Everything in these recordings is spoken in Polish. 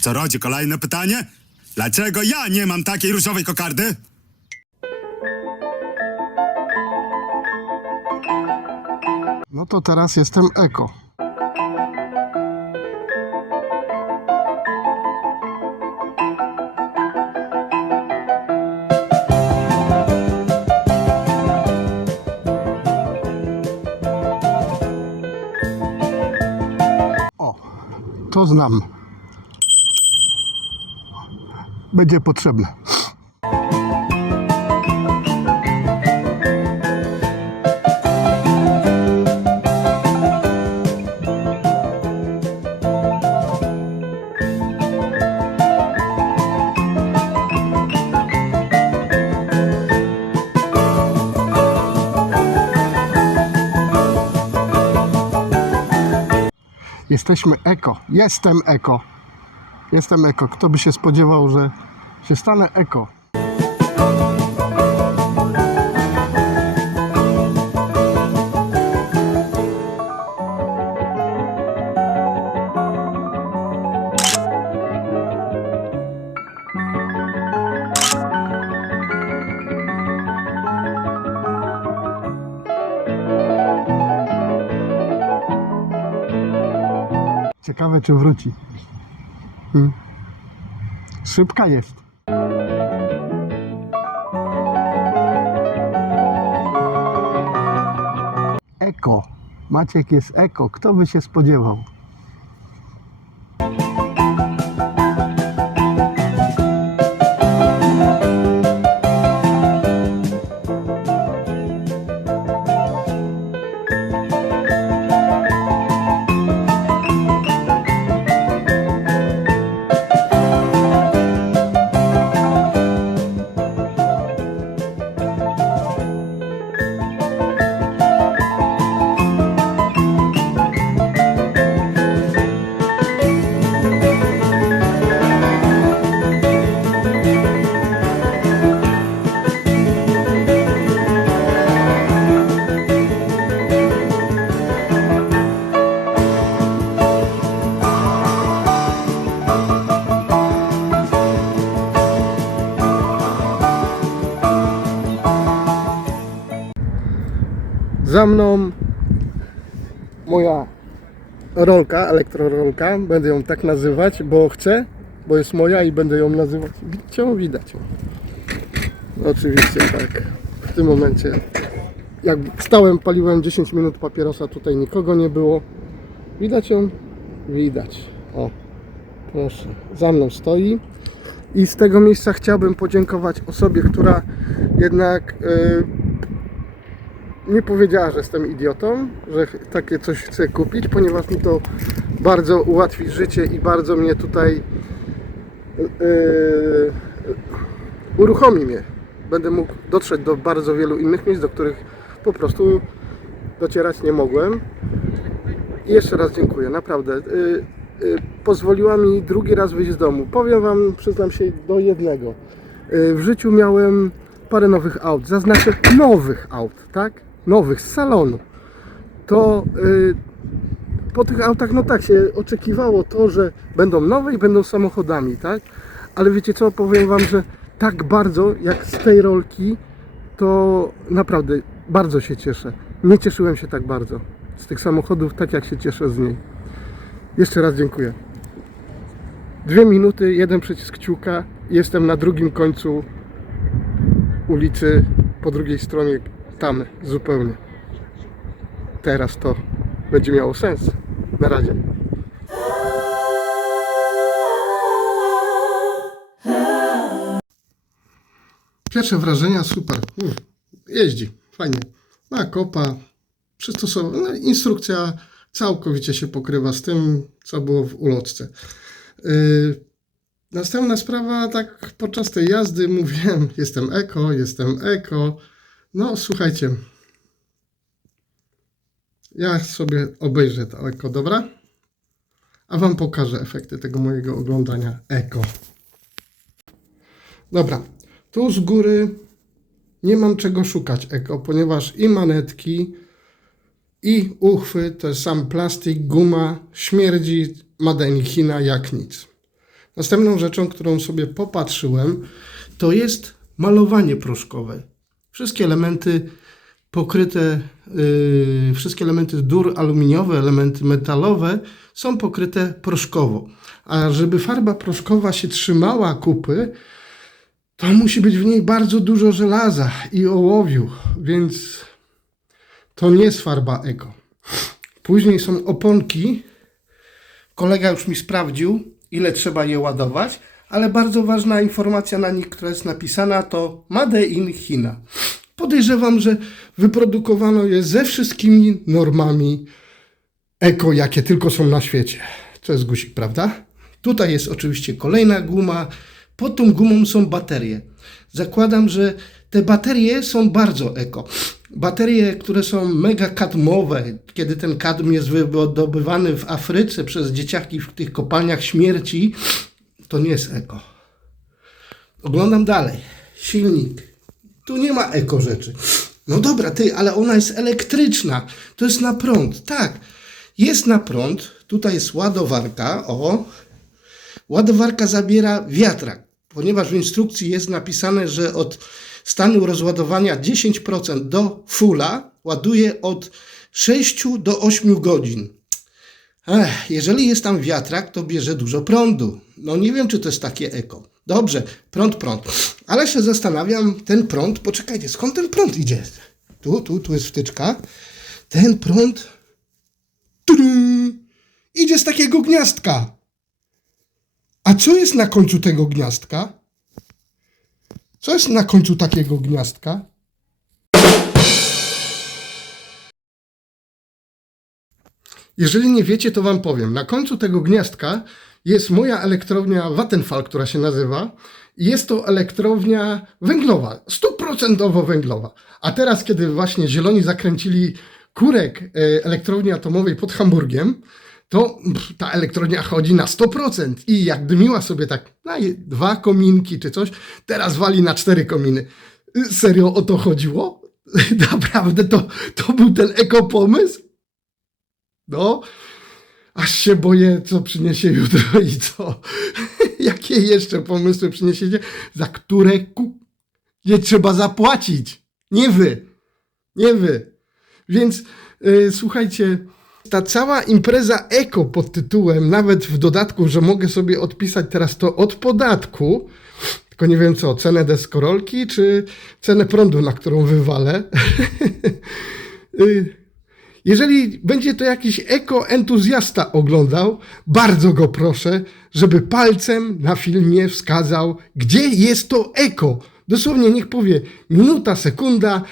Co rodzi kolejne pytanie? Dlaczego ja nie mam takiej różowej kokardy? No to teraz jestem eko. O, to znam. Będzie potrzebne. Jesteśmy eko. Jestem eko. Jestem eko. Kto by się spodziewał, że się stanę eko? Ciekawe, czy wróci. Szybka jest. Eko. Maciek jest eko. Kto by się spodziewał? Za mną moja rolka, elektrorolka, będę ją tak nazywać, bo chcę, bo jest moja i będę ją nazywać. Widać ją. Oczywiście tak. W tym momencie, jak wstałem, paliłem 10 minut papierosa, tutaj nikogo nie było. Widać ją? Widać. O, proszę, za mną stoi. I z tego miejsca chciałbym podziękować osobie, która jednak nie powiedziała, że jestem idiotą, że takie coś chcę kupić, ponieważ mi to bardzo ułatwi życie i bardzo mnie tutaj uruchomi mnie. Będę mógł dotrzeć do bardzo wielu innych miejsc, do których po prostu docierać nie mogłem. I jeszcze raz dziękuję, naprawdę. Pozwoliła mi drugi raz wyjść z domu. Powiem Wam, przyznam się do jednego. W życiu miałem parę nowych aut, zaznaczę nowych aut, tak? Nowych, z salonu. To po tych autach, no tak się oczekiwało to, że będą nowe i będą samochodami, tak? Ale wiecie co, powiem Wam, że tak bardzo jak z tej rolki, to naprawdę bardzo się cieszę. Nie cieszyłem się tak bardzo z tych samochodów, tak jak się cieszę z niej. Jeszcze raz dziękuję. 2 minuty, 1 przycisk kciuka. Jestem na drugim końcu ulicy, po drugiej stronie, tam zupełnie. Teraz to będzie miało sens. Na razie. Pierwsze wrażenia super. Jeździ, fajnie. Ma kopa, przystosowana. No, instrukcja całkowicie się pokrywa z tym, co było w ulotce. Następna sprawa, tak podczas tej jazdy mówiłem, jestem eko. No słuchajcie, ja sobie obejrzę to eko, dobra? A Wam pokażę efekty tego mojego oglądania eko. Dobra, tu z góry nie mam czego szukać eko, ponieważ i manetki, i uchwyt to jest sam plastik, guma, śmierdzi Made in China jak nic. Następną rzeczą, którą sobie popatrzyłem, to jest malowanie proszkowe. Wszystkie elementy pokryte, wszystkie elementy dur aluminiowe, elementy metalowe są pokryte proszkowo. A żeby farba proszkowa się trzymała kupy, to musi być w niej bardzo dużo żelaza i ołowiu, więc to nie jest farba eko. Później są oponki. Kolega już mi sprawdził, ile trzeba je ładować, ale bardzo ważna informacja na nich, która jest napisana, to Made in China. Podejrzewam, że wyprodukowano je ze wszystkimi normami eko, jakie tylko są na świecie. To jest guzik, prawda? Tutaj jest oczywiście kolejna guma. Pod tą gumą są baterie. Zakładam, że te baterie są bardzo eko. Baterie, które są mega kadmowe, kiedy ten kadm jest wydobywany w Afryce przez dzieciaki w tych kopalniach śmierci, to nie jest eko. Oglądam dalej. Silnik. Tu nie ma eko rzeczy. No dobra, ale ona jest elektryczna. To jest na prąd. Tak, jest na prąd. Tutaj jest ładowarka. O, ładowarka zabiera wiatrak. Ponieważ w instrukcji jest napisane, że od stanu rozładowania 10% do fulla ładuje od 6 do 8 godzin. Jeżeli jest tam wiatrak, to bierze dużo prądu. No nie wiem, czy to jest takie eko. Dobrze, prąd. Ale się zastanawiam, ten prąd, poczekajcie, skąd ten prąd idzie? Tu jest wtyczka. Ten prąd idzie z takiego gniazdka. A co jest na końcu tego gniazdka? Co jest na końcu takiego gniazdka? Jeżeli nie wiecie, to wam powiem. Na końcu tego gniazdka jest moja elektrownia Vattenfall, która się nazywa. I jest to elektrownia węglowa, 100% węglowa. A teraz, kiedy właśnie zieloni zakręcili kurek elektrowni atomowej pod Hamburgiem, to ta elektrownia chodzi na 100%. I jak dymiła sobie tak na 2 kominki czy coś, teraz wali na 4 kominy. Serio o to chodziło? Naprawdę to był ten ekopomysł? No, aż się boję, co przyniesie jutro i co. Jakie jeszcze pomysły przyniesiecie, za które nie trzeba zapłacić. Nie wy. Więc słuchajcie, ta cała impreza eko pod tytułem, nawet w dodatku, że mogę sobie odpisać teraz to od podatku, tylko nie wiem co, cenę deskorolki czy cenę prądu, na którą wywalę. Jeżeli będzie to jakiś ekoentuzjasta oglądał, bardzo go proszę, żeby palcem na filmie wskazał, gdzie jest to eko. Dosłownie niech powie minuta, sekunda,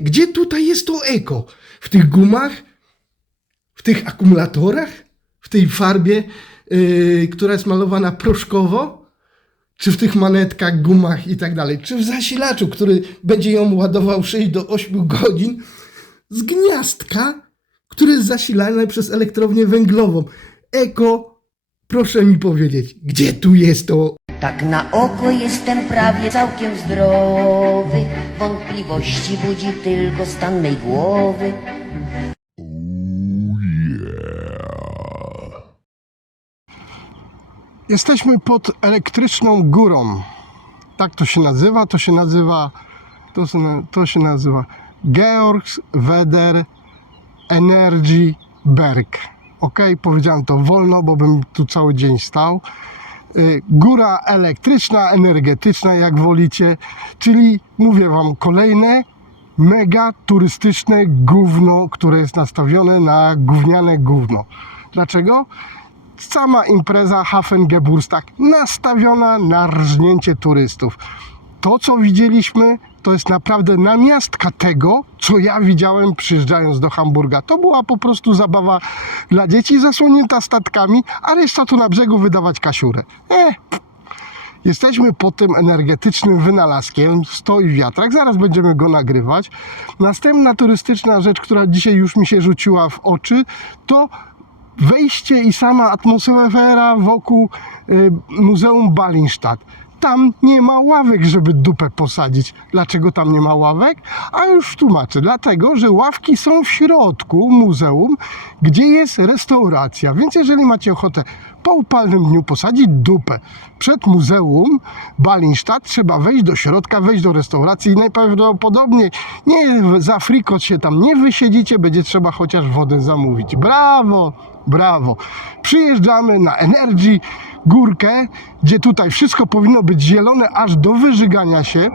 gdzie tutaj jest to eko? W tych gumach? W tych akumulatorach? W tej farbie, która jest malowana proszkowo? Czy w tych manetkach, gumach i tak dalej? Czy w zasilaczu, który będzie ją ładował 6 do 8 godzin? Z gniazdka, które jest zasilane przez elektrownię węglową. Eko, proszę mi powiedzieć, gdzie tu jest to? Tak na oko jestem prawie całkiem zdrowy. Wątpliwości budzi tylko stan mej głowy. Jesteśmy pod elektryczną górą. Tak to się nazywa. To się nazywa Georgs Weder Energy Berg. Ok, powiedziałem to wolno, bo bym tu cały dzień stał. Góra elektryczna, energetyczna, jak wolicie, czyli mówię wam kolejne mega turystyczne gówno, które jest nastawione na gówniane gówno. Dlaczego? Sama impreza Hafengeburtstag nastawiona na rżnięcie turystów. To, co widzieliśmy, to jest naprawdę namiastka tego, co ja widziałem przyjeżdżając do Hamburga. To była po prostu zabawa dla dzieci zasłonięta statkami, a reszta tu na brzegu wydawać kasiurę. Jesteśmy pod tym energetycznym wynalazkiem, stoi wiatrak, zaraz będziemy go nagrywać. Następna turystyczna rzecz, która dzisiaj już mi się rzuciła w oczy, to wejście i sama atmosfera wokół Muzeum Ballinstadt. tam nie ma ławek, żeby dupę posadzić. Dlaczego tam nie ma ławek? A już tłumaczę. Dlatego, że ławki są w środku muzeum, gdzie jest restauracja. Więc jeżeli macie ochotę po upalnym dniu posadzić dupę przed muzeum Ballingstadt, trzeba wejść do środka, wejść do restauracji i najprawdopodobniej nie za frikot się tam nie wysiedzicie, będzie trzeba chociaż wodę zamówić. Brawo, brawo. Przyjeżdżamy na Energy górkę, gdzie tutaj wszystko powinno być zielone aż do wyżygania się.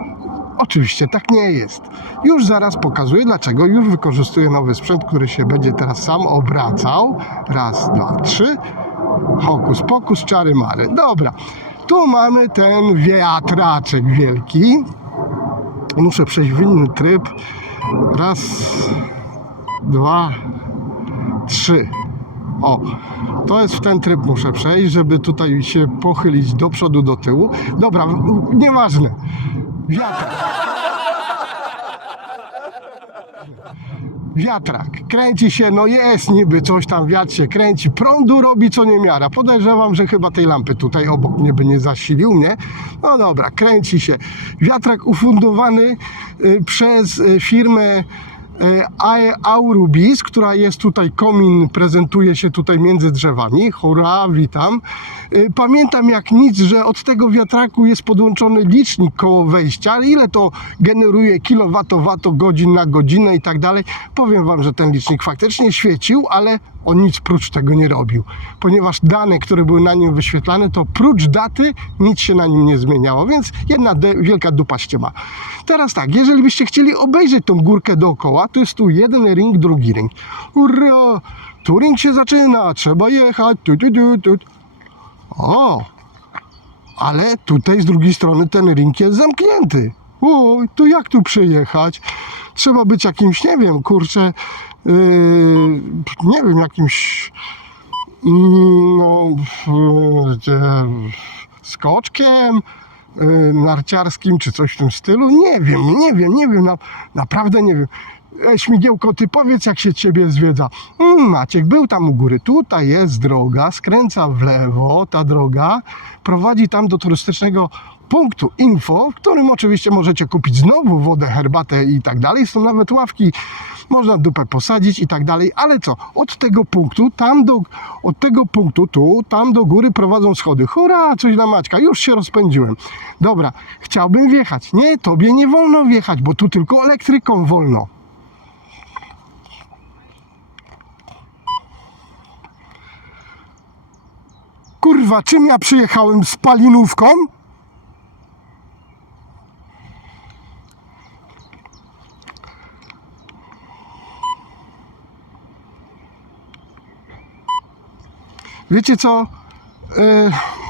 Oczywiście tak nie jest. Już zaraz pokazuję dlaczego. Już wykorzystuję nowy sprzęt, który się będzie teraz sam obracał. Raz, dwa, trzy. Hokus pokus, czary mary. Dobra, tu mamy ten wiatraczek wielki. Muszę przejść w inny tryb. Raz, dwa, trzy. O, to jest w ten tryb muszę przejść, żeby tutaj się pochylić do przodu, do tyłu. Dobra, nieważne. Wiatrak kręci się, no jest niby coś tam, wiatr się kręci, prądu robi co niemiara. Podejrzewam, że chyba tej lampy tutaj obok mnie by nie zasilił, nie? No dobra, kręci się. Wiatrak ufundowany przez firmę Aurubis, która jest tutaj, komin prezentuje się tutaj między drzewami. Hurra, witam. Pamiętam jak nic, że od tego wiatraku jest podłączony licznik koło wejścia. Ile to generuje kilowatogodzin na godzinę i tak dalej. Powiem wam, że ten licznik faktycznie świecił, ale on nic prócz tego nie robił. Ponieważ dane, które były na nim wyświetlane, to prócz daty nic się na nim nie zmieniało. Więc jedna wielka dupa ściema. Teraz tak, jeżeli byście chcieli obejrzeć tą górkę dookoła, to jest tu jeden ring, drugi ring. Hurra! Tu ring się zaczyna, trzeba jechać. O! Ale tutaj z drugiej strony ten ring jest zamknięty. O, to jak tu przejechać? Trzeba być jakimś, nie wiem, kurczę, nie wiem, jakimś skoczkiem narciarskim, czy coś w tym stylu. Nie wiem, naprawdę nie wiem. Śmigiełko, ty powiedz, jak się ciebie zwiedza. Maciek był tam u góry, tutaj jest droga, skręca w lewo, ta droga prowadzi tam do turystycznego punktu info, w którym oczywiście możecie kupić znowu wodę, herbatę i tak dalej. Są nawet ławki, można dupę posadzić i tak dalej, ale co? Od tego punktu, tam do góry prowadzą schody. Hurra, coś dla Maćka, już się rozpędziłem. Dobra, chciałbym wjechać. Nie, tobie nie wolno wjechać, bo tu tylko elektrykom wolno. Kurwa, czym ja przyjechałem? Spalinówką? Wiecie co?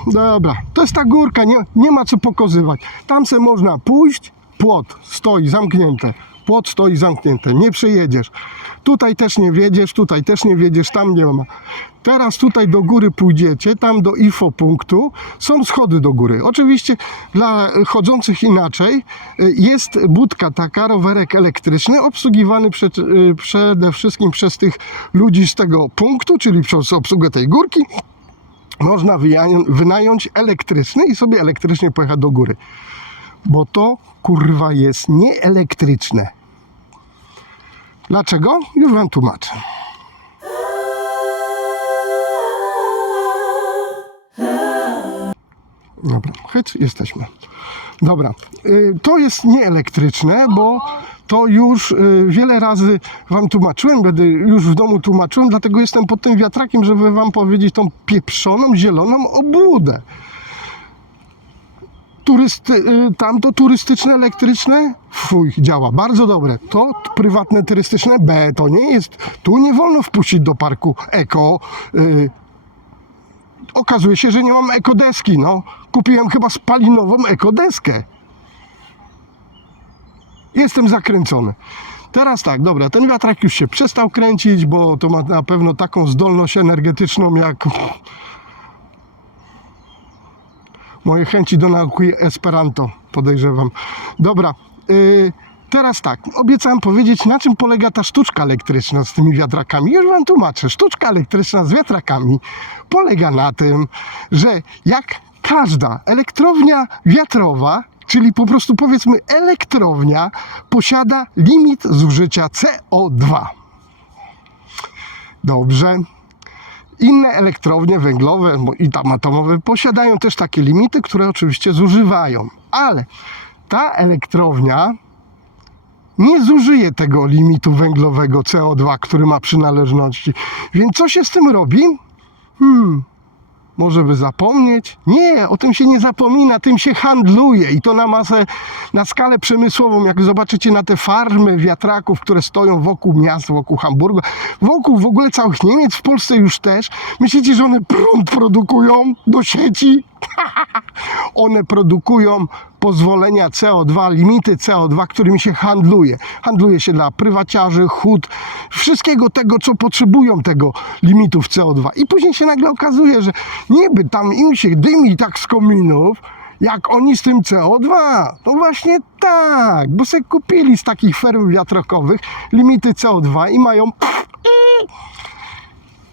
Dobra, to jest ta górka, nie ma co pokazywać. Tam se można pójść, płot stoi zamknięte. Płot stoi zamknięte, nie przejedziesz. Tutaj też nie wjedziesz, tutaj też nie wjedziesz, tam nie ma. Teraz tutaj do góry pójdziecie, tam do infopunktu są schody do góry. Oczywiście dla chodzących inaczej jest budka taka, rowerek elektryczny, obsługiwany przede wszystkim przez tych ludzi z tego punktu, czyli przez obsługę tej górki. Można wynająć elektryczny i sobie elektrycznie pojechać do góry. Bo to kurwa jest nieelektryczne. Dlaczego? Już wam tłumaczę. Dobra, chyć, jesteśmy. Dobra, to jest nieelektryczne, bo to już wiele razy wam tłumaczyłem, będę już w domu tłumaczyłem, dlatego jestem pod tym wiatrakiem, żeby wam powiedzieć tą pieprzoną, zieloną obłudę. Tamto turystyczne, elektryczne, fuj, działa bardzo dobre. To prywatne, turystyczne, to nie jest. Tu nie wolno wpuścić do parku eko. Okazuje się, że nie mam ekodeski, no. Kupiłem chyba spalinową ekodeskę. Jestem zakręcony. Teraz tak, dobra, ten wiatrak już się przestał kręcić, bo to ma na pewno taką zdolność energetyczną jak moje chęci do nauki Esperanto, podejrzewam. Dobra, teraz tak, obiecałem powiedzieć, na czym polega ta sztuczka elektryczna z tymi wiatrakami. Już wam tłumaczę. Sztuczka elektryczna z wiatrakami polega na tym, że jak każda elektrownia wiatrowa, czyli po prostu powiedzmy elektrownia, posiada limit zużycia CO2. Dobrze. Inne elektrownie węglowe i tam atomowe posiadają też takie limity, które oczywiście zużywają. Ale ta elektrownia nie zużyje tego limitu węglowego CO2, który ma przynależności. Więc co się z tym robi? Może by zapomnieć? Nie, o tym się nie zapomina, tym się handluje i to na skalę przemysłową. Jak zobaczycie na te farmy wiatraków, które stoją wokół miast, wokół Hamburga, wokół w ogóle całych Niemiec, w Polsce już też. Myślicie, że one prąd produkują do sieci? One produkują pozwolenia CO2, limity CO2, którymi się handluje. Handluje się dla prywaciarzy, hut, wszystkiego tego, co potrzebują tego limitów CO2. I później się nagle okazuje, że niby tam im się dymi tak z kominów, jak oni z tym CO2. No właśnie tak, bo sobie kupili z takich ferm wiatrakowych limity CO2 i mają...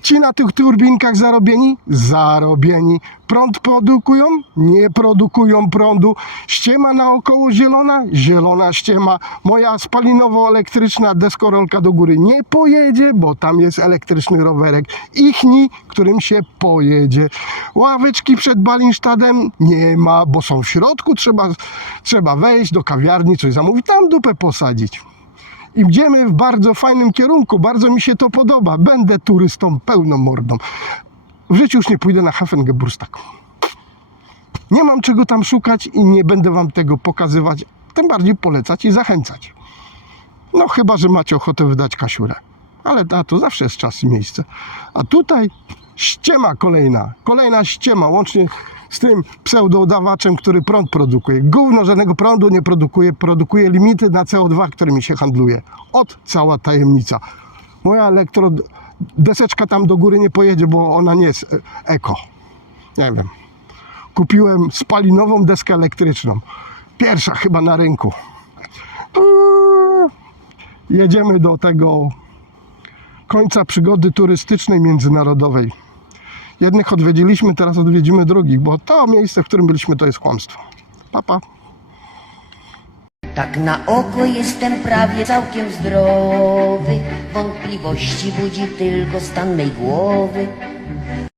Ci na tych turbinkach zarobieni? Zarobieni. Prąd produkują? Nie produkują prądu. Ściema naokoło zielona? Zielona ściema. Moja spalinowo-elektryczna deskorolka do góry nie pojedzie, bo tam jest elektryczny rowerek. Ichni, którym się pojedzie. Ławeczki przed Balinstadem nie ma, bo są w środku. Trzeba wejść do kawiarni, coś zamówić, tam dupę posadzić. Idziemy w bardzo fajnym kierunku, bardzo mi się to podoba. Będę turystą pełną mordą. W życiu już nie pójdę na Hafengeburtstag. Nie mam czego tam szukać i nie będę wam tego pokazywać, tym bardziej polecać i zachęcać. No chyba, że macie ochotę wydać kasiurę. Ale na to zawsze jest czas i miejsce. A tutaj ściema kolejna ściema, łącznie z tym pseudodawaczem, który prąd produkuje. Gówno żadnego prądu nie produkuje limity na CO2, którymi się handluje. Cała tajemnica. Moja deseczka tam do góry nie pojedzie, bo ona nie jest eko. Nie wiem. Kupiłem spalinową deskę elektryczną. Pierwsza chyba na rynku. Jedziemy do tego końca przygody turystycznej międzynarodowej. Jednych odwiedziliśmy, teraz odwiedzimy drugich, bo to miejsce, w którym byliśmy, to jest kłamstwo. Pa, pa. Tak na oko jestem prawie całkiem zdrowy, wątpliwości budzi tylko stan mej głowy.